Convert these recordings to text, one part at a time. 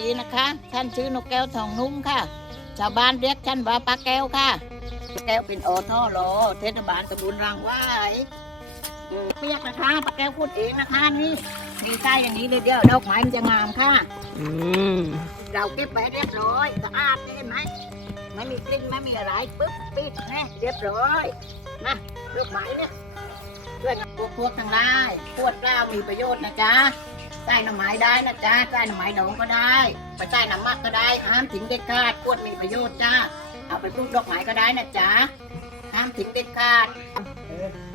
ดีนะคะ ท่านชื่อนกแก้วทองนุ่มค่ะ ชาวบ้านเรียกท่านว่าป้าแก้วค่ะป้าแก้วเป็นอทอรอเทศบาลตำบลรังไหวอืมเปียกนะคะป้าแก้วพูดเองนะคะนี่เทใส่อย่างนี้เลยเดียวดอกไม้มันจะงามค่ะ อืมเราเก็บไว้เรียบร้อยสะอาดนี่เห็นไหมไม่มีกลิ่นไม่มีอะไรปึ๊บปิดแน่เรียบร้อยนะลูกไม้เนี่ยเพื่อนพวกพวกทั้งหลายปวดกล้าวมีประโยชน์นะจ๊ะ ใส่หน่อไม้ได้นะจ๊ะใส่หน่อไม้ดองก็ได้ไปใส่น้ำมักก็ได้ห้ามทิ้งเด็ดขาดปวดมีประโยชน์จ้าเอาไปปลูกดอกไม้ก็ได้นะจ๊ะห้ามทิ้งเด็ดขาด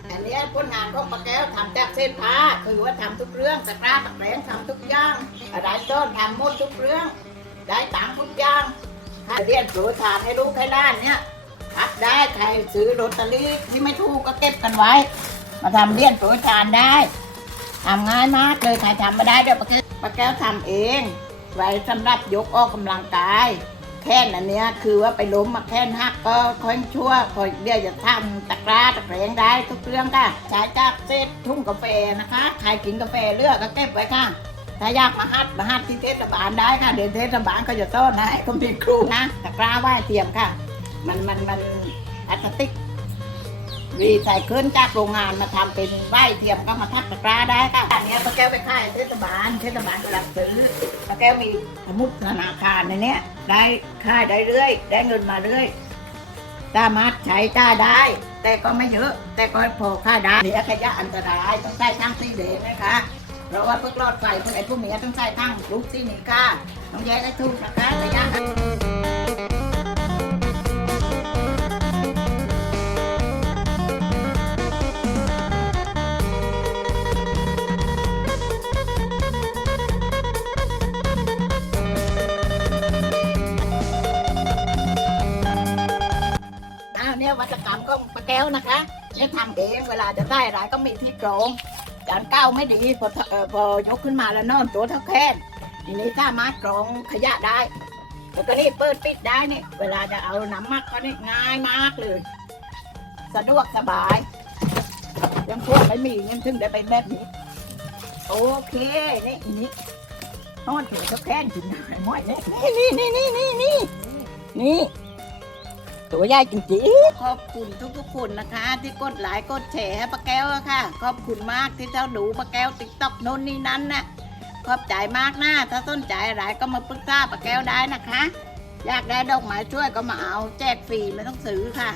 อันนี้ยผลงานของป้าแก้วทำจากเส้นผ้าคือว่าทำทุกเรื่องตะกร้าตะแกรงทำทุกอย่างอะไรต้นทำหมดทุกเรื่อง ได้ตังทุกอย่างถ้าเรียนโปรยทานให้ลูกให้ล้านเนี่ยพักได้ใครซื้อลอตเตอรี่ที่ไม่ถูกก็เก็บกันไว้ มาทำเรียนโปรทานได้ ทำง่ายมากเลยใครทำไม่ได้เดี๋ยวป้าแก้วป้าแก้วทำเอง ไว้สำหรับยกออกกำลังกาย แค่นอันเนี้ยคือว่าไปล้มมาแค่นหักก็ค่อยชั่วคอยเดียวจะทำตะกร้าตะแกรงได้ทุกเรื่องค่ะใช้จากเศษทุ่งกาแฟนะคะใครกินกาแฟเลือกก็เก็บไว้ค่ะถ้าอยากมาฮัดมาฮัดที่เทศบาลได้ค่ะเดี๋ยวเทศบาลเขาจะต้อนให้ก็มีครูนะตะกร้าไหว้เทียมค่ะ มันมันมันพลาสติก รีไซเคิลจากโรงงานมาทำเป็นไหวเทียมก็มาทัดตะกร้าได้ค่ะอันนี้ป้าแก้วไปค่ายเทศบาลเทศบาลก็รับซื้อป้าแก้วมีสมุดธนาคารในนี้ได้ค่ายได้เรื่อย ได้เงินมาเรื่อยสามารถใช้จ่ายได้ แต่ก็ไม่เยอะ แต่ก็พอค่าได้เหลือขยะอันตรายต้องใช้ทั้งสีเดนนะคะเพราะว่าพวกรอดไฟพวกไอ้พวกนี้ต้องใช้ตั้งลูกที่นี่ค่ะต้องแยกให้ถูกนะคะระยะี้ยวัตกรรมของป้าแก้วนะคะเนี่ยทำเองเวลาจะได้อะไรก็มีที่กรองจานเก้าไม่ดีพอเอ่อพอยกขึ้นมาแล้วนอนตัวเท่าแค่นทีนี้สามารถกรองขยะได้แล้วก็นี่เปิดปิดได้นี่เวลาจะเอาน้ำมักก็นี่ง่ายมากเลย สะดวกสบาย ยังพวกไม่มียังถึงได้ไปแบบนี้ โอเค นี่อันนี้นอนถือเท่าแค่นกินได้ม้อยนี่นี่นี่นี่นี่นี่นี่ ตัวใหญ่จริงๆขอบคุณทุกๆคนนะคะ ที่กดไลค์กดแชร์ให้ป้าแก้วอะค่ะ ขอบคุณมากที่เจ้าดูป้าแก้วติ๊กต็อกโน่นนี่นั้นน่ะขอบใจมากนะถ้าสนใจอะไรก็มาปรึกษาป้าแก้วได้นะคะ อยากได้ดอกไม้ช่วยก็มาเอาแจกฟรีไม่ต้องซื้อค่ะ